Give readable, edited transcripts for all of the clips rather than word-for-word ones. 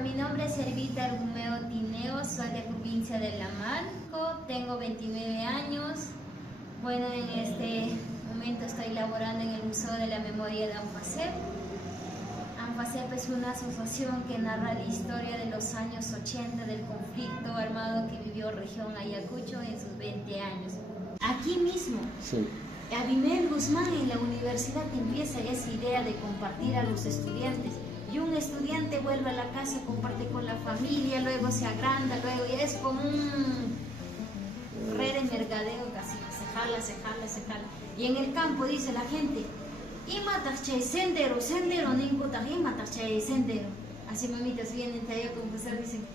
Mi nombre es Servita Argumeo Tineo, soy de provincia de La Marco, tengo 29 años. Bueno, en este momento estoy laborando en el Museo de la Memoria de ANFACEP. ANFACEP es una asociación que narra la historia de los años 80 del conflicto armado que vivió región Ayacucho en sus 20 años. Aquí mismo, sí. Abimel Guzmán en la universidad empieza esa idea de compartir a los estudiantes. Y un estudiante vuelve a la casa, comparte con la familia, luego se agranda, luego ya es como un red de mercadeo casi, se jala. Y en el campo dice la gente, sendero, sendero. Así mamitas vienen allá a confesar, dicen,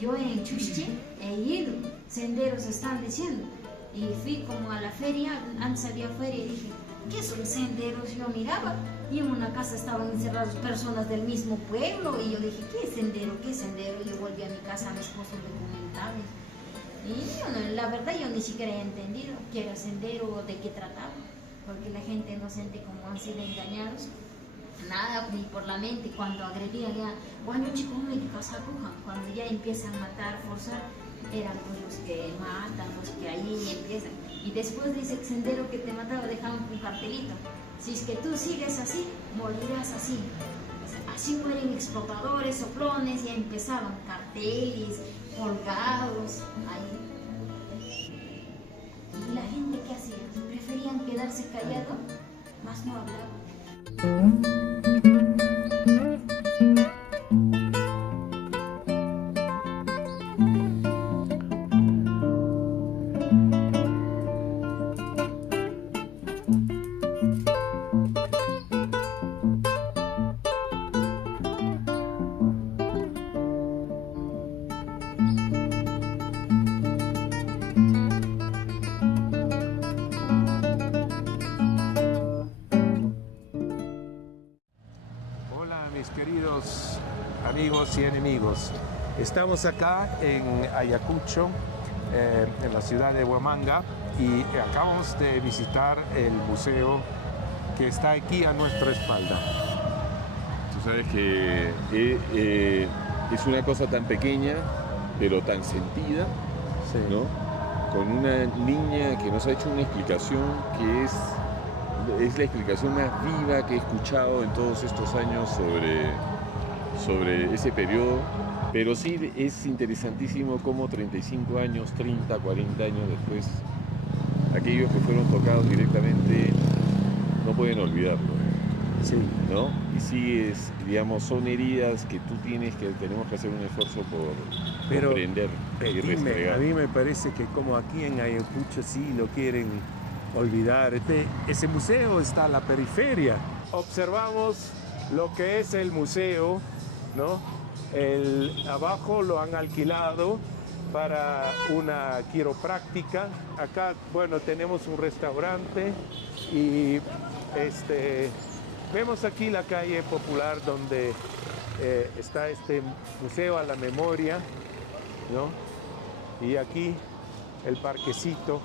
yo en Chuchi he ido, senderos están diciendo. Y fui como a la feria, antes había feria y dije, ¿qué son senderos? Yo miraba y en una casa estaban encerradas personas del mismo pueblo y yo dije, ¿qué es sendero? ¿Qué es sendero? Y yo volví a mi casa, a mi esposo le comentaba. Y yo no, la verdad yo ni siquiera he entendido qué era sendero o de qué trataba, porque la gente inocente como han sido engañados, nada ni por la mente. Cuando agredían ya, bueno chicos, me casa cojan, cuando ya empiezan a matar, forzar, eran los que matan, los que ahí empiezan. Y después de ese sendero que te mataba dejaban un cartelito, si es que tú sigues así, morirás así. Así mueren explotadores, soplones, y empezaban carteles, colgados, ahí. Y la gente, ¿qué hacía? Preferían quedarse callados, más no hablaban. Mis queridos amigos y enemigos, estamos acá en Ayacucho, en la ciudad de Huamanga, y acabamos de visitar el museo que está aquí a nuestra espalda. Tú sabes que es una cosa tan pequeña, pero tan sentida, sí, ¿no? Con una niña que nos ha hecho una explicación que es la explicación más viva que he escuchado en todos estos años sobre ese periodo, pero sí es interesantísimo cómo 35 años, 30, 40 años después, aquellos que fueron tocados directamente no pueden olvidarlo, sí, ¿no? Y sí, digamos, son heridas que tenemos que hacer un esfuerzo por comprender y restregar. A mí me parece que como aquí en Ayacucho sí lo quieren olvidar. Ese museo está a la periferia. Observamos lo que es el museo, ¿no? Abajo lo han alquilado para una quiropráctica. Acá, bueno, tenemos un restaurante y vemos aquí la calle popular donde está este museo a la memoria, ¿no? Y aquí el parquecito,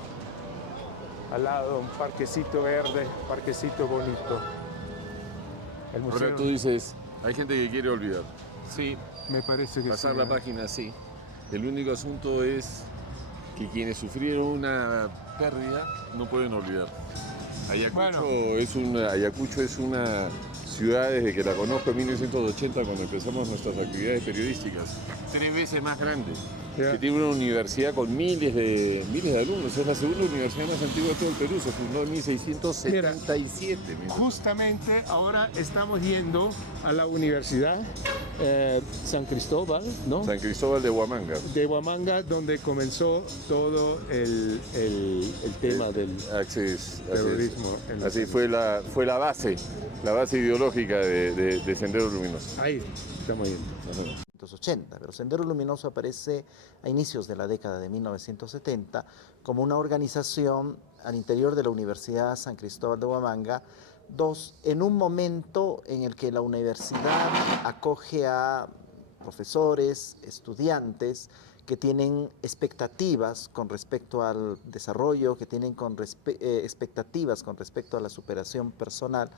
al lado un parquecito verde, parquecito bonito. El museo... Ahora tú dices, hay gente que quiere olvidar. Sí, me parece que pasar sí, la página, sí. El único asunto es que quienes sufrieron una pérdida no pueden olvidar. Ayacucho es una ciudad, desde que la conozco en 1980, cuando empezamos nuestras actividades periodísticas, 3 veces más grande, que tiene una universidad con miles de alumnos. Es la segunda universidad más antigua de todo el Perú, se fundó en 1677. Mira, justamente ahora estamos yendo a la universidad San Cristóbal, ¿no? San Cristóbal de Huamanga. De Huamanga, donde comenzó todo el tema del terrorismo. Así fue la base ideológica de Sendero Luminoso. Ahí estamos yendo. Ajá. 1980, pero Sendero Luminoso aparece a inicios de la década de 1970 como una organización al interior de la Universidad San Cristóbal de Huamanga, en un momento en el que la universidad acoge a profesores, estudiantes que tienen expectativas con respecto al desarrollo, que tienen expectativas con respecto a la superación personal,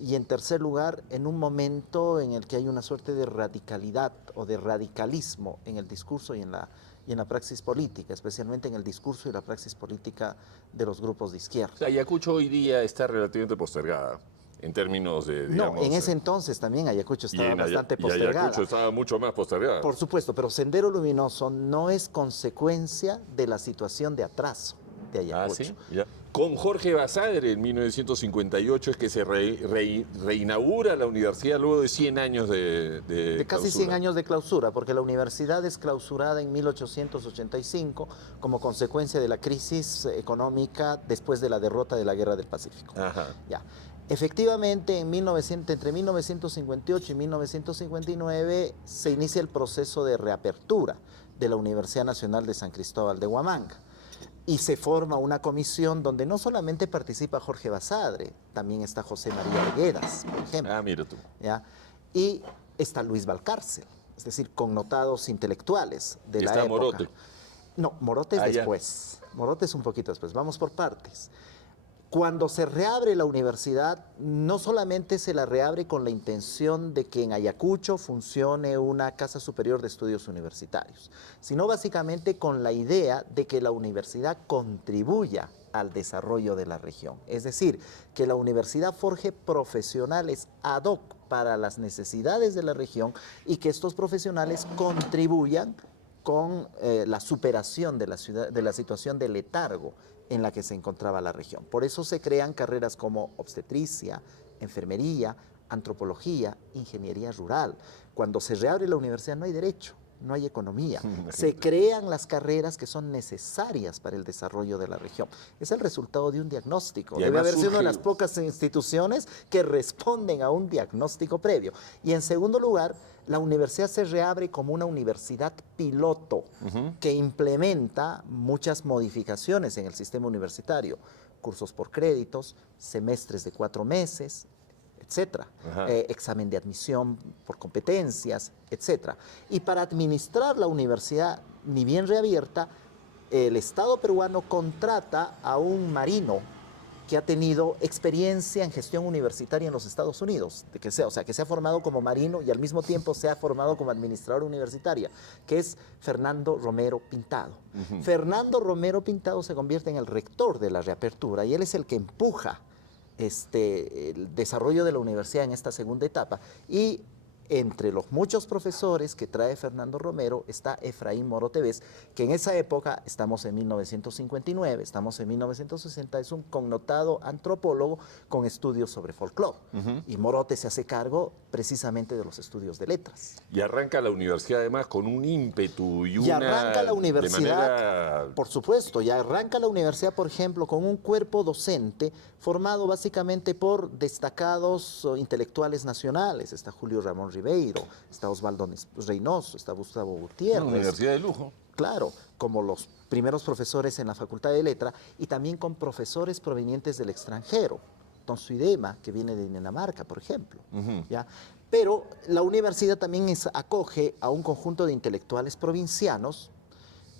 Y en tercer lugar, en un momento en el que hay una suerte de radicalidad o de radicalismo en el discurso y en la praxis política, especialmente en el discurso y la praxis política de los grupos de izquierda. O sea, Ayacucho hoy día está relativamente postergada en términos de, digamos... No, en ese entonces también Ayacucho estaba bastante y postergada. Ayacucho estaba mucho más postergada. Por supuesto, pero Sendero Luminoso no es consecuencia de la situación de atraso de Ayacucho. ¿Sí? Ya. Con Jorge Basadre en 1958 es que se reinaugura la universidad luego de 100 años de casi clausura. 100 años de clausura, porque la universidad es clausurada en 1885 como consecuencia de la crisis económica después de la derrota de la Guerra del Pacífico. Ajá. Ya. Efectivamente, entre 1958 y 1959 se inicia el proceso de reapertura de la Universidad Nacional de San Cristóbal de Huamanga. Y se forma una comisión donde no solamente participa Jorge Basadre, también está José María Arguedas, por ejemplo. Ah, mira tú. ¿Ya? Y está Luis Valcárcel, es decir, connotados intelectuales de la está época. Morote. No, Morote es después. Morote es un poquito después. Vamos por partes. Cuando se reabre la universidad, no solamente se la reabre con la intención de que en Ayacucho funcione una Casa Superior de Estudios Universitarios, sino básicamente con la idea de que la universidad contribuya al desarrollo de la región. Es decir, que la universidad forje profesionales ad hoc para las necesidades de la región y que estos profesionales contribuyan con la superación de la situación de letargo en la que se encontraba la región. Por eso se crean carreras como obstetricia, enfermería, antropología, ingeniería rural. Cuando se reabre la universidad no hay derecho, no hay economía. Se crean las carreras que son necesarias para el desarrollo de la región. Es el resultado de un diagnóstico. Debe haber sido una de las pocas instituciones que responden a un diagnóstico previo. Y en segundo lugar, la universidad se reabre como una universidad piloto que implementa muchas modificaciones en el sistema universitario. Cursos por créditos, semestres de 4 meses, etcétera, examen de admisión por competencias, etcétera. Y para administrar la universidad, ni bien reabierta, el Estado peruano contrata a un marino que ha tenido experiencia en gestión universitaria en los Estados Unidos, que se ha formado como marino y al mismo tiempo se ha formado como administrador universitaria, que es Fernando Romero Pintado. Fernando Romero Pintado se convierte en el rector de la reapertura y él es el que empuja el desarrollo de la universidad en esta segunda etapa. Y entre los muchos profesores que trae Fernando Romero está Efraín Morote Vez, que en esa época, estamos en 1959, estamos en 1960, es un connotado antropólogo con estudios sobre folclore. Y Morote se hace cargo precisamente de los estudios de letras. Y arranca la universidad además con un ímpetu y arranca la universidad, manera... por supuesto, ya arranca la universidad, por ejemplo, con un cuerpo docente formado básicamente por destacados intelectuales nacionales. Está Julio Ramón Ribeiro, está Osvaldo Reynoso, está Gustavo Gutiérrez. Una universidad de lujo. Claro, como los primeros profesores en la Facultad de Letra y también con profesores provenientes del extranjero. Don Suidema, que viene de Dinamarca, por ejemplo. ¿Ya? Pero la universidad también acoge a un conjunto de intelectuales provincianos.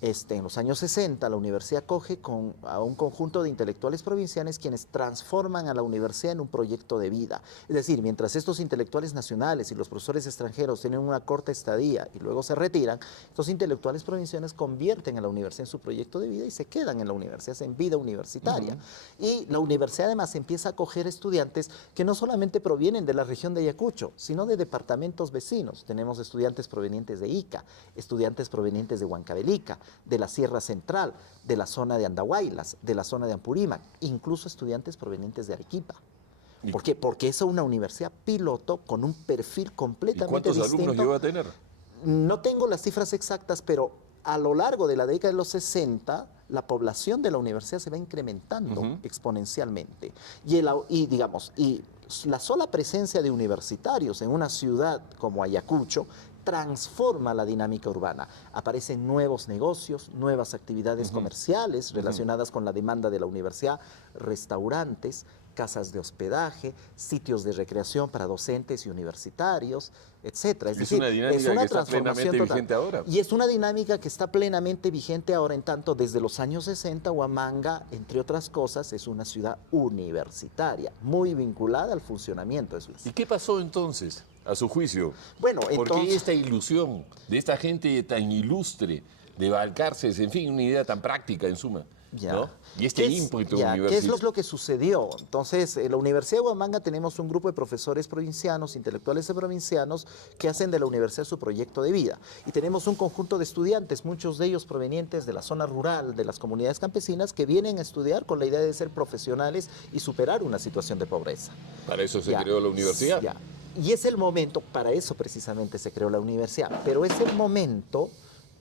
En los años 60 la universidad acoge a un conjunto de intelectuales provincianos quienes transforman a la universidad en un proyecto de vida. Es decir, mientras estos intelectuales nacionales y los profesores extranjeros tienen una corta estadía y luego se retiran, estos intelectuales provincianos convierten a la universidad en su proyecto de vida y se quedan en la universidad, en vida universitaria. Y la universidad además empieza a acoger estudiantes que no solamente provienen de la región de Ayacucho, sino de departamentos vecinos. Tenemos estudiantes provenientes de Ica, estudiantes provenientes de Huancavelica, de la Sierra Central, de la zona de Andahuaylas, de la zona de Apurímac, incluso estudiantes provenientes de Arequipa. ¿Por qué? Porque es una universidad piloto con un perfil completamente distinto. ¿Y cuántos alumnos llegó a tener? No tengo las cifras exactas, pero a lo largo de la década de los 60, la población de la universidad se va incrementando exponencialmente. Y la sola presencia de universitarios en una ciudad como Ayacucho transforma la dinámica urbana. Aparecen nuevos negocios, nuevas actividades comerciales relacionadas con la demanda de la universidad, restaurantes, casas de hospedaje, sitios de recreación para docentes y universitarios, etcétera. Es decir, una dinámica que está plenamente vigente ahora. Y es una dinámica que está plenamente vigente ahora, en tanto desde los años 60 Huamanga, entre otras cosas, es una ciudad universitaria, muy vinculada al funcionamiento de su ¿Y qué pasó entonces, a su juicio? Bueno, ¿Por entonces, qué esta ilusión de esta gente tan ilustre de Balcarces, en fin, una idea tan práctica en suma? ya. ¿No? Y este ímpetu ¿Qué universitario. es lo que sucedió? Entonces, en la Universidad de Huamanga tenemos un grupo de profesores provincianos, intelectuales provincianos, que hacen de la universidad su proyecto de vida. Y tenemos un conjunto de estudiantes, muchos de ellos provenientes de la zona rural, de las comunidades campesinas, que vienen a estudiar con la idea de ser profesionales y superar una situación de pobreza. Para eso se Ya, creó la universidad. ya. Y es el momento, para eso precisamente se creó la universidad, pero es el momento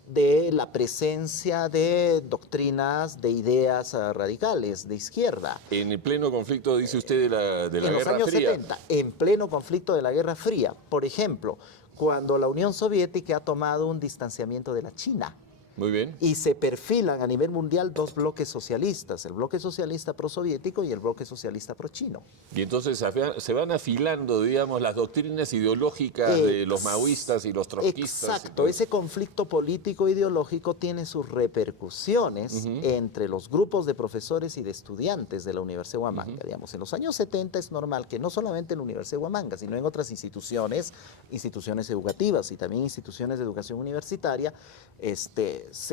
de la presencia de doctrinas, de ideas radicales, de izquierda. En el pleno conflicto, dice usted, de la En los Guerra años Fría. 70, en pleno conflicto de la Guerra Fría. Por ejemplo, cuando la Unión Soviética ha tomado un distanciamiento de la China. Muy bien. Y se perfilan a nivel mundial dos bloques socialistas, el bloque socialista prosoviético y el bloque socialista prochino. Y entonces se van afilando, digamos, las doctrinas ideológicas de los maoístas y los trotskistas. Exacto, ese conflicto político ideológico tiene sus repercusiones entre los grupos de profesores y de estudiantes de la Universidad de Huamanga. Digamos, en los años 70 es normal que no solamente en la Universidad de Huamanga, sino en otras instituciones educativas y también instituciones de educación universitaria,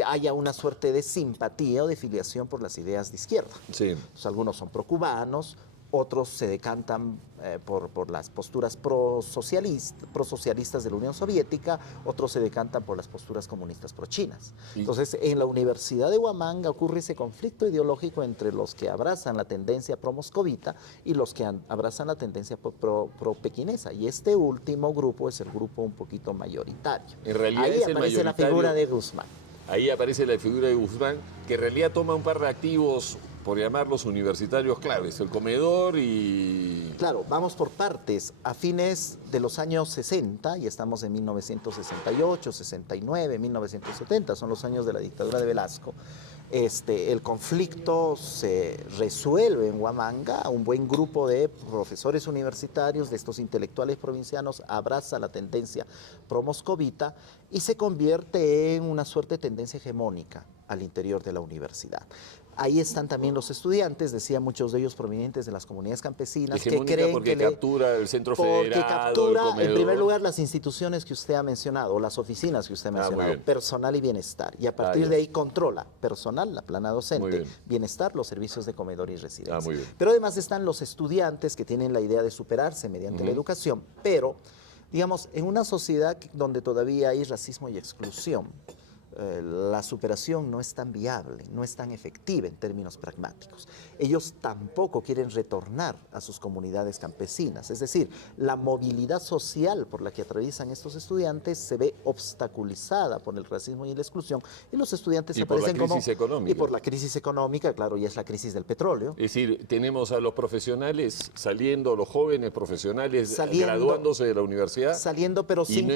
haya una suerte de simpatía o de filiación por las ideas de izquierda. Sí. Entonces, algunos son procubanos, otros se decantan por las posturas prosocialistas de la Unión Soviética, otros se decantan por las posturas comunistas prochinas. Entonces, en la Universidad de Huamanga ocurre ese conflicto ideológico entre los que abrazan la tendencia pro-moscovita y los que abrazan la tendencia pro-pequinesa. Y este último grupo es el grupo un poquito mayoritario. En realidad ahí es el aparece la mayoritario. figura de Guzmán. Ahí aparece la figura de Guzmán, que en realidad toma un par de activos, por llamarlos universitarios claves, el comedor y... Claro, vamos por partes. A fines de los años 60, y estamos en 1968, 69, 1970, son los años de la dictadura de Velasco, el conflicto se resuelve en Huamanga. Un buen grupo de profesores universitarios, de estos intelectuales provincianos, abraza la tendencia pro-moscovita y se convierte en una suerte de tendencia hegemónica al interior de la universidad. Ahí están también los estudiantes, decía, muchos de ellos provenientes de las comunidades campesinas, que creen porque que captura el centro federado, porque captura, el comedor. en primer lugar, las instituciones que usted ha mencionado, o las oficinas que usted ha muy mencionado, bien. personal y bienestar. Y a partir ya. de ahí controla personal, la plana Muy docente, bien. bienestar, los servicios de comedor y residencia. Muy bien. Pero además están los estudiantes que tienen la idea de superarse mediante la educación, pero, digamos, en una sociedad donde todavía hay racismo y exclusión, la superación no es tan viable, no es tan efectiva en términos pragmáticos. Ellos tampoco quieren retornar a sus comunidades campesinas, es decir, la movilidad social por la que atraviesan estos estudiantes se ve obstaculizada por el racismo y la exclusión, y los estudiantes aparecen como... económica. Y por la crisis económica, claro, y es la crisis del petróleo. Es decir, tenemos a los profesionales saliendo, los jóvenes profesionales graduándose de la universidad. Saliendo, pero sin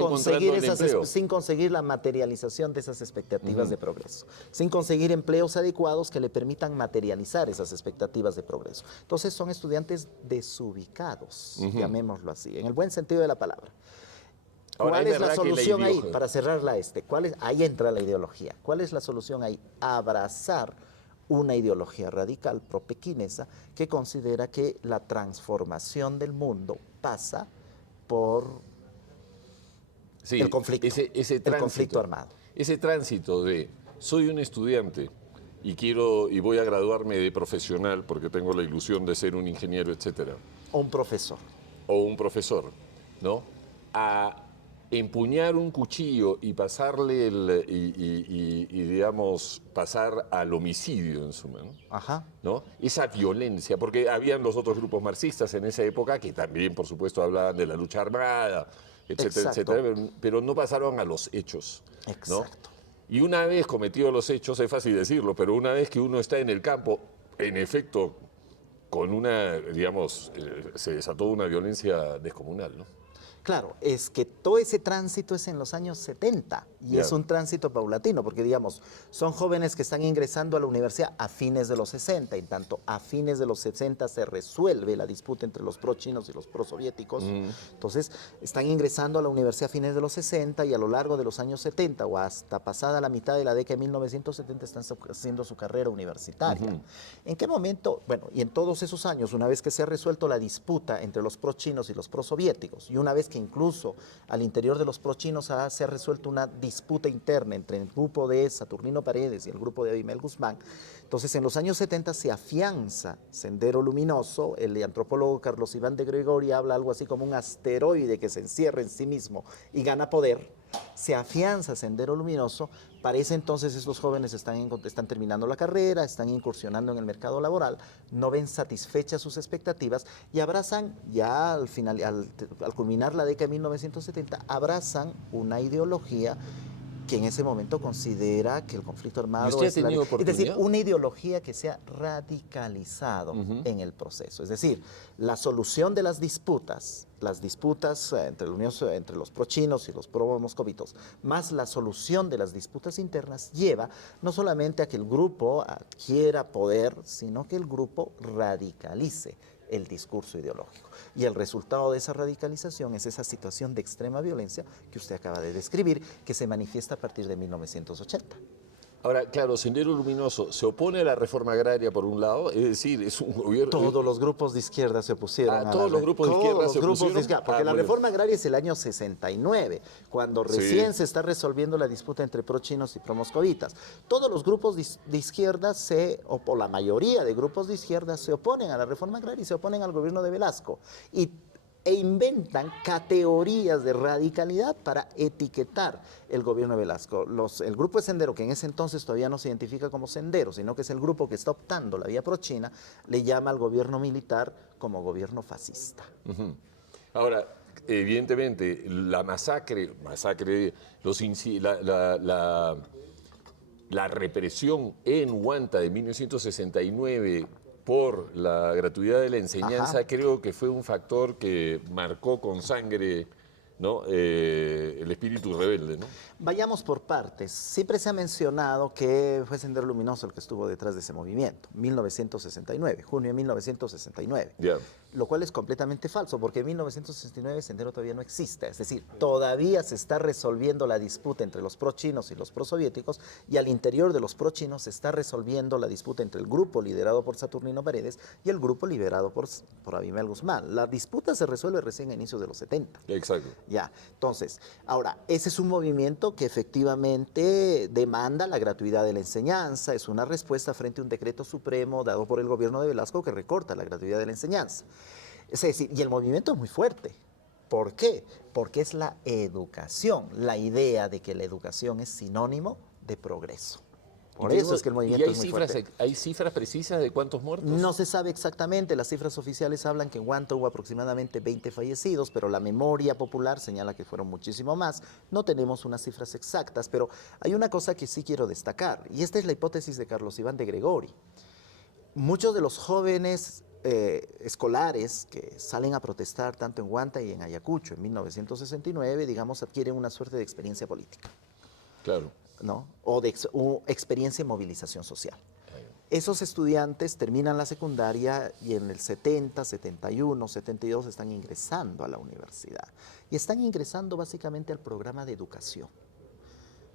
conseguir la materialización de esas expectativas de progreso, sin conseguir empleos adecuados que le permitan materializar esas expectativas de progreso. Entonces son estudiantes desubicados, llamémoslo así, en el buen sentido de la palabra. Ahora, ¿Cuál es la solución ahí? ideología. Para cerrarla ahí entra la ideología. ¿Cuál es la solución ahí? Abrazar una ideología radical pro-pequinesa que considera que la transformación del mundo pasa por el conflicto, el conflicto armado. Ese tránsito de soy un estudiante y voy a graduarme de profesional porque tengo la ilusión de ser un ingeniero, etcétera. O un profesor. O un profesor, ¿no? A empuñar un cuchillo y pasarle digamos, pasar al homicidio en suma, ¿no? Ajá. ¿No? Esa violencia, porque habían los otros grupos marxistas en esa época que también, por supuesto, hablaban de la lucha armada, etcétera, etcétera, pero no pasaron a los hechos, ¿no? Exacto. Y una vez cometidos los hechos, es fácil decirlo, pero una vez que uno está en el campo, en efecto, con una, digamos, se desató una violencia descomunal, ¿no? Claro, es que todo ese tránsito es en los años 70 y Ya. es un tránsito paulatino, porque digamos, son jóvenes que están ingresando a la universidad a fines de los 60, y tanto a fines de los 60 se resuelve la disputa entre los pro-chinos y los pro-soviéticos. Entonces, están ingresando a la universidad a fines de los 60 y a lo largo de los años 70 o hasta pasada la mitad de la década de 1970 están haciendo su carrera universitaria. ¿En qué momento? Bueno, y en todos esos años, una vez que se ha resuelto la disputa entre los pro-chinos y los pro-soviéticos, y una vez que incluso al interior de los pro-chinos se ha resuelto una disputa interna entre el grupo de Saturnino Paredes y el grupo de Abimael Guzmán, entonces en los años 70 se afianza Sendero Luminoso. El antropólogo Carlos Iván de Gregori habla algo así como un asteroide que se encierra en sí mismo y gana poder. Se afianza Sendero Luminoso. Para ese entonces estos jóvenes están terminando la carrera, están incursionando en el mercado laboral, no ven satisfechas sus expectativas y abrazan, ya al culminar la década de 1970, abrazan una ideología que en ese momento considera que el conflicto armado ¿Y usted ha es tenido es decir, oportunidad? una ideología que se ha radicalizado en el proceso. Es decir, la solución de las disputas entre los pro-chinos y los pro-moscovitos, más la solución de las disputas internas, lleva no solamente a que el grupo adquiera poder, sino que el grupo radicalice el discurso ideológico. Y el resultado de esa radicalización es esa situación de extrema violencia que usted acaba de describir, que se manifiesta a partir de 1980. Ahora, claro, Sendero Luminoso se opone a la reforma agraria por un lado, es decir, es un gobierno... Todos los grupos de izquierda se opusieron. Todos los grupos de izquierda se opusieron. Porque la muy bien. reforma agraria es el año 69, cuando recién se está resolviendo la disputa entre pro-chinos y pro-moscovitas. Todos los grupos de izquierda, o la mayoría de grupos de izquierda, se oponen a la reforma agraria y se oponen al gobierno de Velasco. E inventan categorías de radicalidad para etiquetar el gobierno de Velasco. El grupo de Sendero, que en ese entonces todavía no se identifica como Sendero, sino que es el grupo que está optando la vía pro-china, le llama al gobierno militar como gobierno fascista. Ahora, evidentemente, la masacre, la represión en Huanta de 1969 por la gratuidad de la enseñanza, creo que fue un factor que marcó con sangre, ¿no? El espíritu rebelde, ¿no? Vayamos por partes. Siempre se ha mencionado que fue Sendero Luminoso el que estuvo detrás de ese movimiento, 1969, junio de 1969. Ya. Lo cual es completamente falso, porque en 1969 Sendero todavía no existe. Es decir, todavía se está resolviendo la disputa entre los pro-chinos y los pro-soviéticos, y al interior de los pro-chinos se está resolviendo la disputa entre el grupo liderado por Saturnino Paredes y el grupo liderado por Abimael Guzmán. La disputa se resuelve recién a inicios de los 70. Exacto. Ya, entonces, ahora, ese es un movimiento que efectivamente demanda la gratuidad de la enseñanza, es una respuesta frente a un decreto supremo dado por el gobierno de Velasco que recorta la gratuidad de la enseñanza. Es decir, y el movimiento es muy fuerte. ¿Por qué? Porque es la educación, la idea de que la educación es sinónimo de progreso. Por eso es que el movimiento es muy fuerte. ¿Hay cifras precisas de cuántos muertos? No se sabe exactamente, las cifras oficiales hablan que en Huanta hubo aproximadamente 20 fallecidos, pero la memoria popular señala que fueron muchísimo más. No tenemos unas cifras exactas, pero hay una cosa que sí quiero destacar, y esta es la hipótesis de Carlos Iván de Gregori. Muchos de los jóvenes escolares que salen a protestar tanto en Huanta y en Ayacucho en 1969, digamos, adquieren una suerte de experiencia política. Claro. ¿No? O experiencia en movilización social. Esos estudiantes terminan la secundaria y en el 70, 71, 72 están ingresando a la universidad. Y están ingresando básicamente al programa de educación,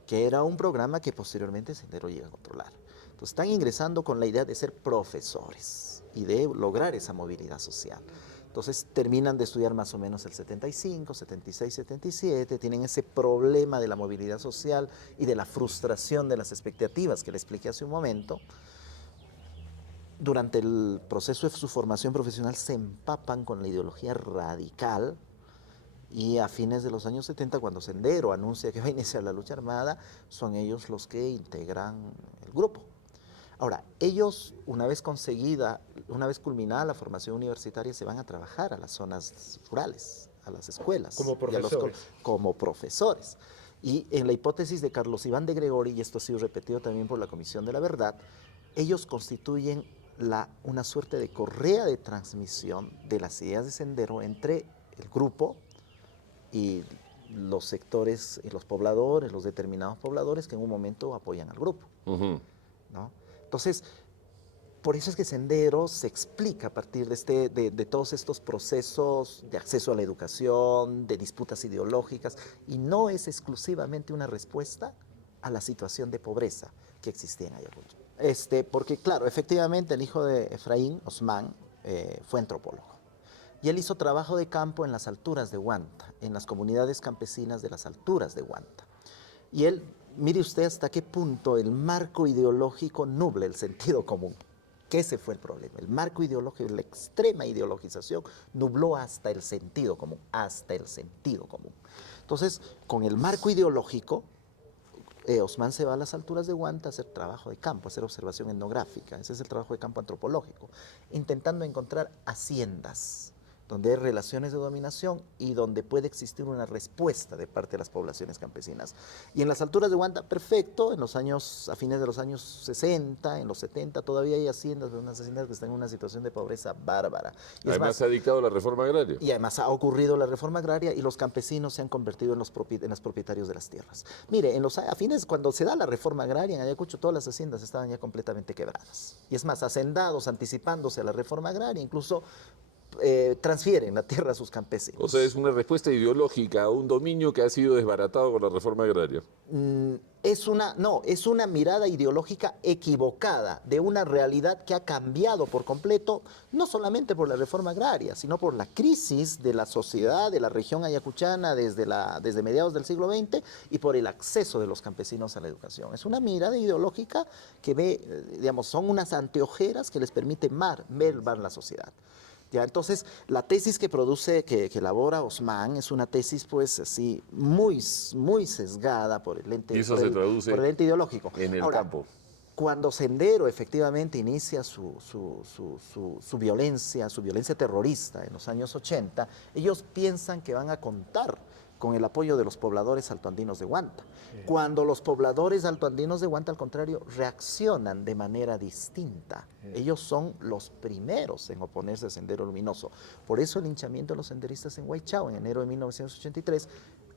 que era un programa que posteriormente Sendero llega a controlar. Entonces están ingresando con la idea de ser profesores y de lograr esa movilidad social. Entonces terminan de estudiar más o menos el 75, 76, 77, tienen ese problema de la movilidad social y de la frustración de las expectativas que le expliqué hace un momento. Durante el proceso de su formación profesional se empapan con la ideología radical y a fines de los años 70, cuando Sendero anuncia que va a iniciar la lucha armada, son ellos los que integran el grupo. Ahora, ellos, una vez culminada la formación universitaria, se van a trabajar a las zonas rurales, a las escuelas. Como profesores. Como profesores. Y en la hipótesis de Carlos Iván de Gregori, y esto ha sido repetido también por la Comisión de la Verdad, ellos constituyen una suerte de correa de transmisión de las ideas de Sendero entre el grupo y los sectores, y los pobladores, los determinados pobladores que en un momento apoyan al grupo, ¿no? Entonces, por eso es que Sendero se explica a partir de todos estos procesos de acceso a la educación, de disputas ideológicas, y no es exclusivamente una respuesta a la situación de pobreza que existía en Ayacucho. Porque claro, efectivamente el hijo de Efraín, Osman, fue antropólogo. Y él hizo trabajo de campo en las alturas de Huanta, en las comunidades campesinas de las alturas de Huanta. Y él, mire usted hasta qué punto el marco ideológico nubla el sentido común. Que ese fue el problema. El marco ideológico, la extrema ideologización nubló hasta el sentido común, hasta el sentido común. Entonces, con el marco ideológico, Osman se va a las alturas de Huanta a hacer trabajo de campo, a hacer observación etnográfica. Ese es el trabajo de campo antropológico, intentando encontrar haciendas donde hay relaciones de dominación y donde puede existir una respuesta de parte de las poblaciones campesinas. Y en las alturas de Huanta, perfecto, a fines de los años 60, en los 70, todavía hay haciendas, unas haciendas que están en una situación de pobreza bárbara. Y además se ha dictado la reforma agraria. Y además ha ocurrido la reforma agraria y los campesinos se han convertido en los propietarios de las tierras. Mire, a fines, cuando se da la reforma agraria en Ayacucho, todas las haciendas estaban ya completamente quebradas. Y es más, hacendados, anticipándose a la reforma agraria, incluso transfieren la tierra a sus campesinos. O sea, es una respuesta ideológica a un dominio que ha sido desbaratado con la reforma agraria. Es una mirada ideológica equivocada de una realidad que ha cambiado por completo, no solamente por la reforma agraria, sino por la crisis de la sociedad, de la región ayacuchana desde mediados del siglo XX y por el acceso de los campesinos a la educación. Es una mirada ideológica que son unas anteojeras que les permite ver la sociedad. Ya, entonces, la tesis que elabora Osman es una tesis, pues, así, muy sesgada por el ente, y eso se traduce por el ente ideológico. En el campo. Cuando Sendero efectivamente inicia su violencia terrorista en los años 80, ellos piensan que van a contar con el apoyo de los pobladores altoandinos de Huanta. Cuando los pobladores altoandinos de Huanta, al contrario, reaccionan de manera distinta. Ellos son los primeros en oponerse a Sendero Luminoso. Por eso el linchamiento de los senderistas en Huaychao en enero de 1983.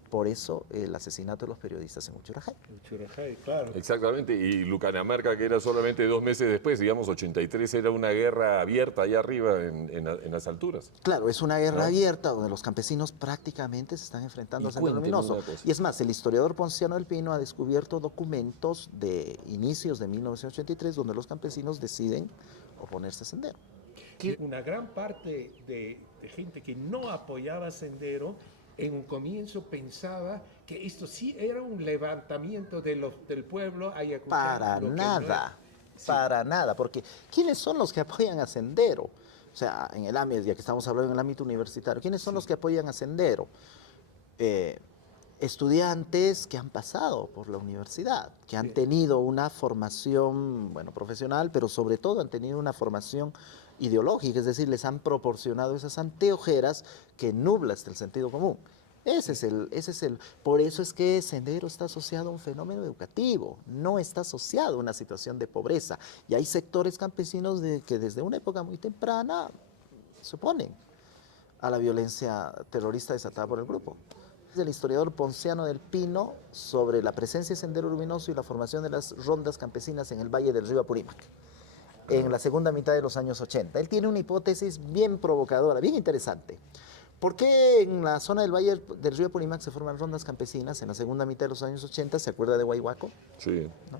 Por eso el asesinato de los periodistas en Uchurajay. Uchurajay, claro. Exactamente, y Lucanamarca, que era solamente 2 meses después, digamos, 83 era una guerra abierta allá arriba en las alturas. Claro, es una guerra abierta donde los campesinos prácticamente se están enfrentando a Sendero Luminoso. Y es más, el historiador Ponciano del Pino ha descubierto documentos de inicios de 1983 donde los campesinos deciden oponerse a Sendero. Una gran parte de gente que no apoyaba Sendero en un comienzo pensaba que esto sí era un levantamiento del pueblo ayacuchano. Para nada, porque ¿quiénes son los que apoyan a Sendero? O sea, en el ámbito, ya que estamos hablando en el ámbito universitario, ¿quiénes son los que apoyan a Sendero? Estudiantes que han pasado por la universidad, que han tenido una formación, profesional, pero sobre todo han tenido una formación ideológica, es decir, les han proporcionado esas anteojeras que nublan hasta el sentido común. Por eso es que Sendero está asociado a un fenómeno educativo, no está asociado a una situación de pobreza. Y hay sectores campesinos que desde una época muy temprana se oponen a la violencia terrorista desatada por el grupo. Del historiador Ponciano del Pino sobre la presencia de Sendero Luminoso y la formación de las rondas campesinas en el Valle del Río Apurímac, en la segunda mitad de los años 80. Él tiene una hipótesis bien provocadora, bien interesante. ¿Por qué en la zona del Valle del Río Apurímac se forman rondas campesinas en la segunda mitad de los años 80? ¿Se acuerda de Huayhuaco? Sí. ¿No?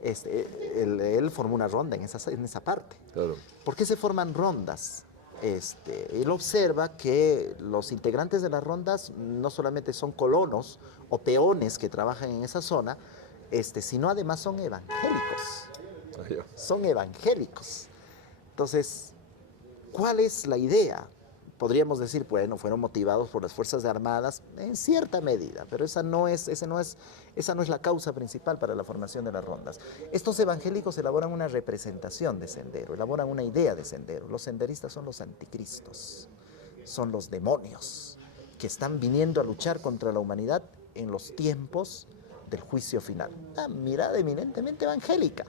Él formó una ronda en esa parte. Claro. ¿Por qué se forman rondas? Él observa que los integrantes de las rondas no solamente son colonos o peones que trabajan en esa zona, sino además son evangélicos. Son evangélicos. Entonces, ¿cuál es la idea? Podríamos decir, fueron motivados por las Fuerzas Armadas en cierta medida, pero esa no es la causa principal para la formación de las rondas. Estos evangélicos elaboran una representación de Sendero, elaboran una idea de Sendero. Los senderistas son los anticristos, son los demonios que están viniendo a luchar contra la humanidad en los tiempos del juicio final. Una mirada eminentemente evangélica.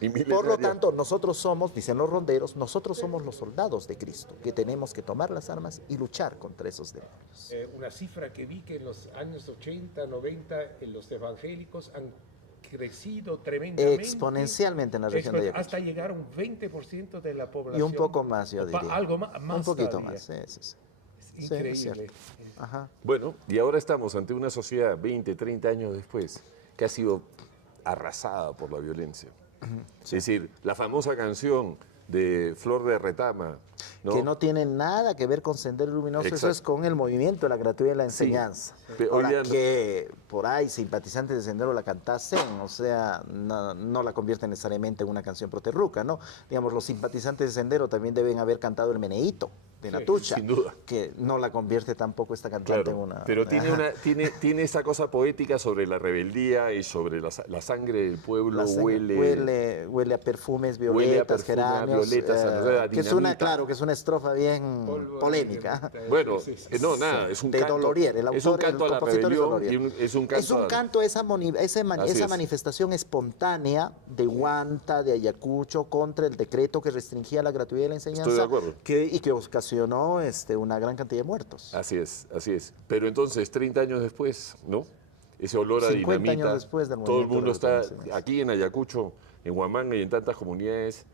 Y Por lo milenaria. tanto, nosotros somos, dicen los ronderos, nosotros somos los soldados de Cristo, que tenemos que tomar las armas y luchar contra esos demonios. Una cifra que vi que en los años 80, 90, los evangélicos han crecido tremendamente. Exponencialmente en la región de Ayacucho. Hasta llegar a un 20% de la población. Y un poco más, yo diría. Algo más un poquito todavía. más, sí. Es increíble. Sí, es cierto. Ajá. Bueno, y ahora estamos ante una sociedad 20, 30 años después que ha sido arrasada por la violencia. Es decir, la famosa canción de Flor de Retama, ¿no? Que no tiene nada que ver con Sendero Luminoso, eso Exacto. es con el movimiento de la gratuidad de la Sí. enseñanza. Pero Ahora, hoy día- que por ahí simpatizantes de Sendero la cantasen, o sea, no la convierten necesariamente en una canción proterruca, ¿no? Digamos, los simpatizantes de Sendero también deben haber cantado el Meneíto de Natucha, sin duda. que no la convierte tampoco esta cantante Claro, en una... pero tiene, Ajá. tiene esa cosa poética sobre la rebeldía y sobre la sangre del pueblo. La sangre huele a perfumes, Huele a violetas, perfume, a geranios, violetas, a que es una, dinamita. claro, que es una estrofa bien Polvo de polémica. dinamita. Bueno, Sí, sí, no, nada, es un De canto. Dolorier, el autor, es un canto a el la compositor es rebelión Dolorier. y es un canto Es un a- canto, Así esa es. manifestación espontánea de Huanta, de Ayacucho, contra el decreto que restringía la gratuidad de la enseñanza. Estoy de acuerdo. Y que ocasionó una gran cantidad de muertos. Así es, así es. Pero entonces, 30 años después, ¿no? Ese olor a 50 dinamita. años después del todo el movimiento mundo de está reconocimiento. aquí en Ayacucho, en Huamanga y en tantas comunidades.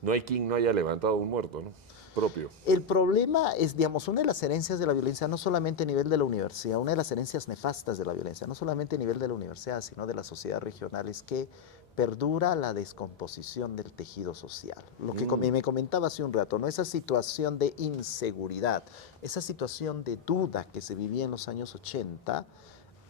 No hay quien no haya levantado un muerto, ¿no? Propio. El problema es, digamos, una de las herencias de la violencia, no solamente a nivel de la universidad, una de las herencias nefastas de la violencia, no solamente a nivel de la universidad, sino de la sociedad regional, es que perdura la descomposición del tejido social. Lo que me comentaba hace un rato, ¿no? Esa situación de inseguridad, esa situación de duda que se vivía en los años 80,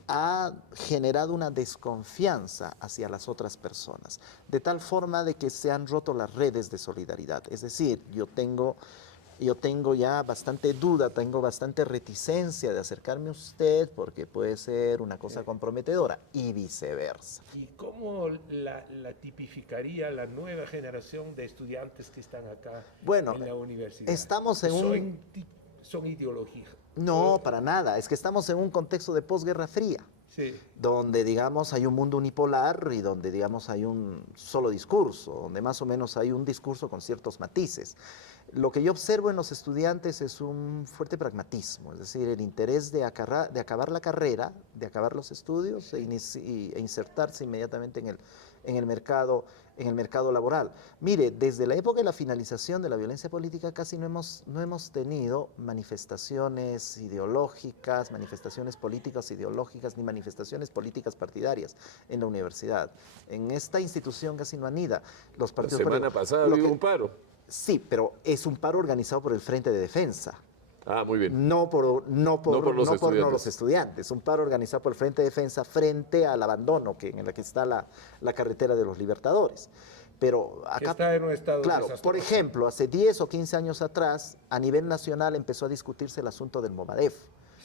ha generado una desconfianza hacia las otras personas, de tal forma de que se han roto las redes de solidaridad. Es decir, yo tengo ya bastante duda, tengo bastante reticencia de acercarme a usted porque puede ser una cosa comprometedora y viceversa. ¿Y cómo la tipificaría la nueva generación de estudiantes que están acá Bueno, en la universidad? estamos en un... Son ideologías. No, para nada, es que estamos en un contexto de posguerra fría, Sí. donde, digamos, hay un mundo unipolar y donde, digamos, hay un solo discurso, donde más o menos hay un discurso con ciertos matices. Lo que yo observo en los estudiantes es un fuerte pragmatismo, es decir, el interés de acabar la carrera, de acabar los estudios e insertarse inmediatamente en el mercado laboral. Mire, desde la época de la finalización de la violencia política casi no hemos tenido manifestaciones ideológicas, manifestaciones políticas ideológicas, ni manifestaciones políticas partidarias en la universidad. En esta institución casi no anida. Los La partidos semana pasada lo hubo que- un paro. Sí, pero es un paro organizado por el Frente de Defensa. Ah, muy bien. No por los los estudiantes. Un paro organizado por el Frente de Defensa frente al abandono en la que está la carretera de los Libertadores. Pero Que acá, está en un estado claro, desastroso. por ejemplo, hace 10 o 15 años atrás, a nivel nacional empezó a discutirse el asunto del Movadef.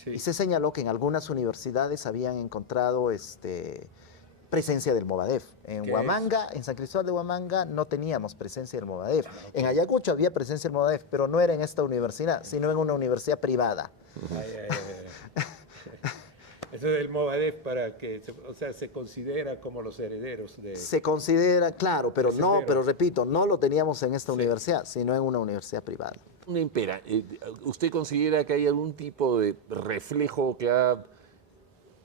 Sí. Y se señaló que en algunas universidades habían encontrado presencia del Movadef. En ¿Qué Huamanga, en San Cristóbal de Huamanga, no teníamos presencia del Movadef. En Ayacucho había presencia del Movadef, pero no era en esta universidad, sino en una universidad privada. Ay. Eso es el Movadef para que, se considera como los herederos de... Se considera, claro, pero El no, sendero. pero repito, no lo teníamos en esta universidad, sino en una universidad privada. ¿Usted considera que hay algún tipo de reflejo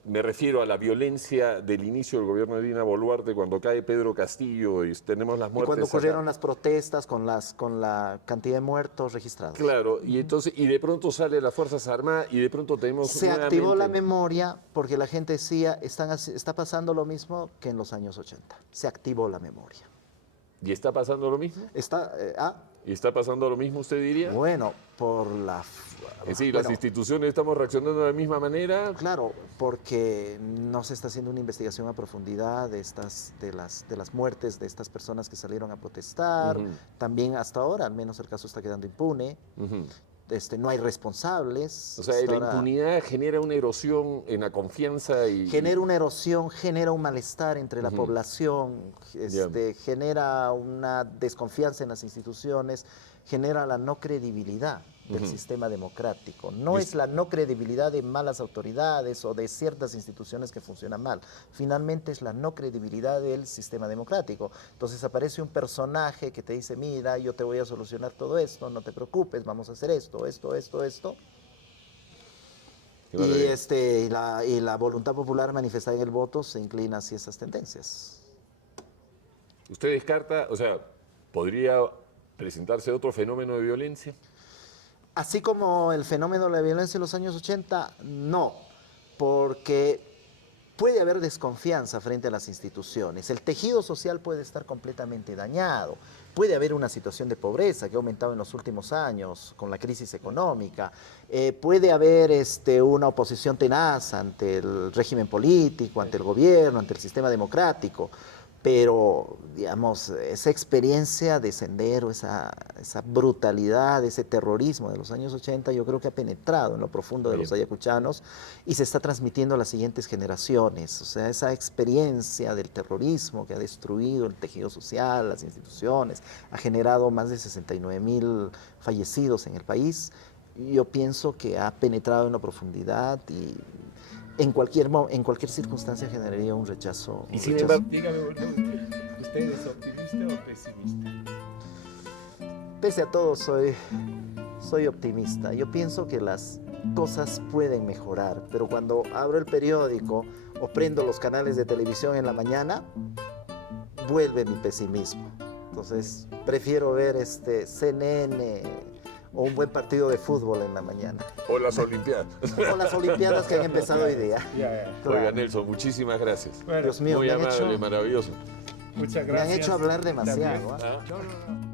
me refiero a la violencia del inicio del gobierno de Dina Boluarte cuando cae Pedro Castillo y tenemos las Y muertes cuando acá? ocurrieron las protestas con la cantidad de muertos registrados. Claro, y de pronto sale las Fuerzas Armadas y de pronto tenemos Se activó la nuevamente- memoria porque la gente decía, está pasando lo mismo que en los años 80. Se activó la memoria. ¿Y está pasando lo mismo? ¿Y está pasando lo mismo, usted diría? Bueno, por la... Es decir, bueno, las instituciones estamos reaccionando de la misma manera. claro, porque no se está haciendo una investigación a profundidad de las muertes de estas personas que salieron a protestar. Ujú. También hasta ahora, al menos el caso está quedando impune. Ujú. No hay responsables. O sea, Hasta la ahora impunidad genera una erosión en la confianza y... genera una erosión, genera un malestar entre la Ujú. población, genera una desconfianza en las instituciones, genera la no credibilidad del sistema democrático. No es la no credibilidad de malas autoridades o de ciertas instituciones que funcionan mal. Finalmente es la no credibilidad del sistema democrático. Entonces aparece un personaje que te dice, mira, yo te voy a solucionar todo esto, no te preocupes, vamos a hacer esto. Y la voluntad popular manifestada en el voto se inclina hacia esas tendencias. ¿Usted descarta, o sea, podría presentarse otro fenómeno de violencia? Así como el fenómeno de la violencia en los años 80, no, porque puede haber desconfianza frente a las instituciones. El tejido social puede estar completamente dañado. Puede haber una situación de pobreza que ha aumentado en los últimos años con la crisis económica. Puede haber una oposición tenaz ante el régimen político, ante el gobierno, ante el sistema democrático. Pero, digamos, esa experiencia de Sendero, esa brutalidad, ese terrorismo de los años 80, yo creo que ha penetrado en lo profundo de los ayacuchanos y se está transmitiendo a las siguientes generaciones. O sea, esa experiencia del terrorismo que ha destruido el tejido social, las instituciones, ha generado más de 69.000 fallecidos en el país. Yo pienso que ha penetrado en la profundidad y en cualquier circunstancia generaría un rechazo. Y sin embargo, dígame, ¿usted es optimista o pesimista? Pese a todo, soy optimista. Yo pienso que las cosas pueden mejorar, pero cuando abro el periódico o prendo los canales de televisión en la mañana, vuelve mi pesimismo. Entonces, prefiero ver CNN o un buen partido de fútbol en la mañana. O las Olimpiadas. O las Olimpiadas que han empezado hoy día. Claro. Oiga, Nelson, muchísimas gracias. Bueno, Dios mío, muy amable, maravilloso. Muchas gracias. Me han hecho hablar demasiado. No.